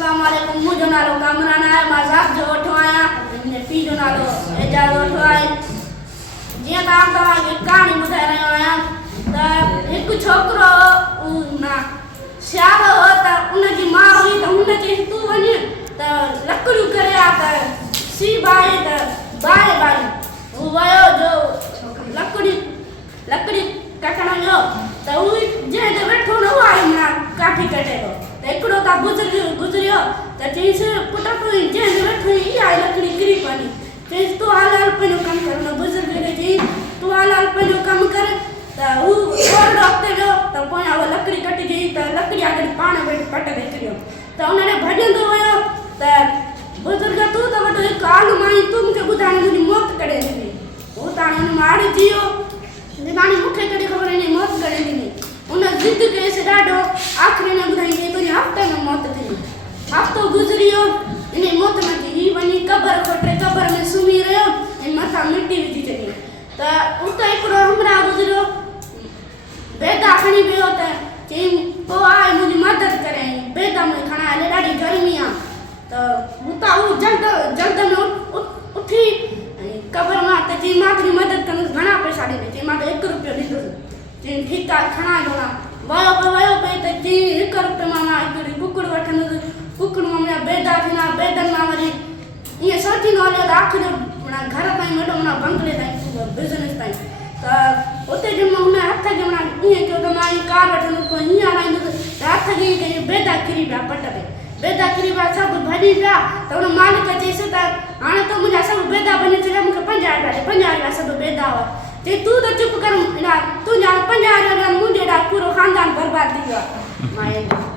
अस्सलाम वालेकुम। मुझो नालो कामरान है। मजाक जो वठो आया ने पी जो नालो एजाज वठो आए। जिया ता तवाके कहानी बुधाए रहियो आया त एक छोकरो ना सियाल हो त उनजी मां हुई त उन चई तू वञ त लकड़ियूं करे आ त सी बाए त बाए बाए वो वयो जो लकड़ी कटण वियो त उही जंहिं ते वेठो न हुआ ना काठी कटे थो त हिकिड़ो त गुज़रियो त चईसि पुट तूं जंहिं ते वेठो इहा लकड़ी किरी पवंदी। चईसि तूं हाल हाल पंहिंजो कमु कर। हुन बुज़ुर्ग खे चई तूं हाल हाल पंहिंजो कमु कर त हू थोरो अॻिते वियो त पोयां उहा लकड़ी कटिजी त लकड़ी अॻे पाण वेठो पट ते किरियो त उन भॼंदो वियो त बुज़ुर्ग तूं त वॾो हिकु आलू माई तूं मूंखे ॿुधाए मुंहिंजी मौत करे ॾिनी। हू त हाणे हुन मां हारिजी वियो। हाणे मूंखे कॾहिं ख़बर हिन मौत करे ॾिनी। उन ज़िद कयसि ॾाढो। आख़िरी न ॿुधाई तुंहिंजी हफ़्ते में मौत थी। हफ़्तो गुज़री वियो इन मौत न थी। हीउ वञी क़बर खोटे क़बर में सुम्ही रहियो ऐं मथां मिटी विझी छॾी त उते हिकिड़ो हमराह गुज़रियो बेदा खणी वियो त चई पोइ आहे मुंहिंजी मदद करे। बेदा में खणाए हले ॾाढी गर्मी आहे त उतां हू जल्द में उथी क़बर मां त चई मां तुंहिंजी मदद कंदुसि। घणा पैसा ॾींदे? चई मां त 1 रुपयो ॾींदुसि। चई ठीकु आहे खणाए ॾोड़ा वयो पई त चई 1 रुपये मां हिकिड़ी कुकड़ वठंदुसि। कुकड़ मां मुंहिंजा बेदा थींदा बेदनि मां वरी ईअं सोचींदो हलियो त आख़िर घर ताईं वॾो बंगले ताईं बिज़नेस ताईं त उते जंहिं हुन हथ खे ईअं कयो त मां हीअ कार वठंदुसि पोइ हीअं हलाईंदुसि त हथ खे ईअं कई बेदा किरी पिया पट ते। बेदा किरी पिया सभु भॼी पिया त हुन मालिक चईसि त हाणे तूं मुंहिंजा सभु बेदा भञी छॾिया मूंखे 50 रुपया ॾे। 50 रुपया सभु बेदा हुआ। चई तूं त चुप कर तुंहिंजा 50 रुपया मुंहिंजे पूरो ख़ानदान बर्बाद थी वियो आहे।